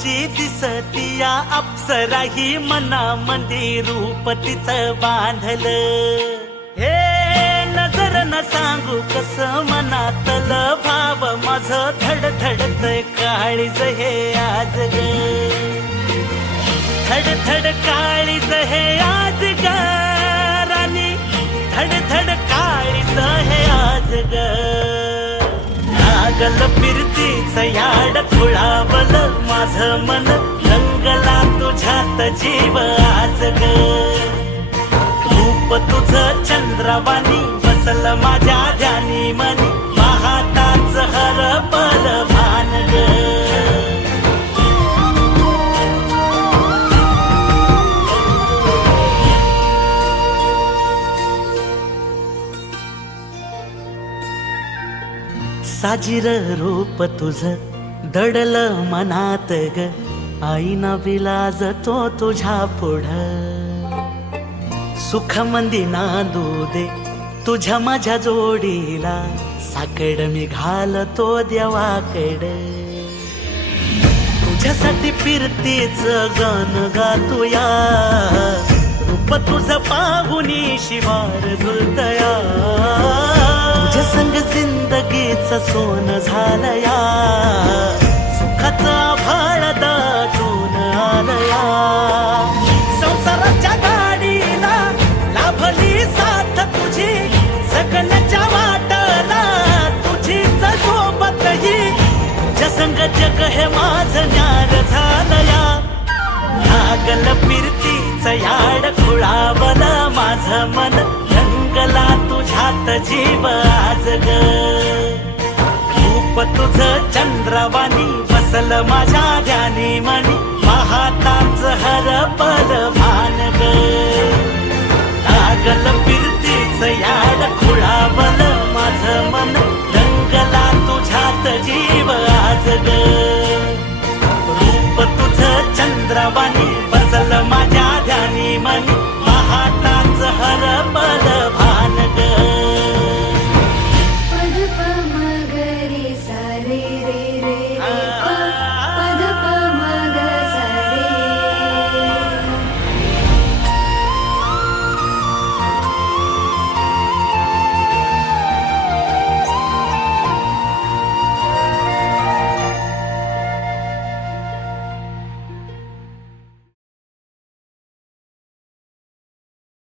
कशी दिसतीया अप्सरा ही मनामध्ये रूप तिचं बांधलं. हे नजर न सांगू कस मनातलं भाव माझं धडधडतय काळीज हे आज ग. धडधड काळीज हे आज ग राणी, धडधड काळीज हे आज ग. लागल फिरतीच याड खुळावलं माझं मन, रंगला तुझ्यात जीव आज ग. रूप तुझं चंद्रवाणी बसल माझ्या ध्यानी मनी, पाहताच हरपल भान ग. साजिर रूप तुझं दडलं मनात ग, आईना विलाज तो तुझ्या पुढं. सुख मंदी नांदू दे तुझ्या माझ्या जोडीला, साकड मी घालतो देवाकड. तुझ्यासाठी फिरतीच गाण गातोया, रूप तुझं पाहुनी शिवार झुलतया. तुझ्या संग जिंदगीच सोन झालया, सुखाचा भाळ दाटून आलया. संसाराच्या गाडीला लाभली साथ तुझी, सगळ्याच्या वाटला तुझीच सोबत ही. तुझ्या संग जग हे माझं न्यार झालया. लागल फिरतीच याड खुळावल माझं मन, रंगला तुझ्यात जीव आज ग. रूप तुझं चंद्रवाणी बसल माझ्या ध्यानी मनी, पाहताच हरपल भान ग. लागल फिरतीच याड खुळावल माझं मन, रंगला तुझ्यात जीव आज ग. रूप तुझं चंद्रवाणी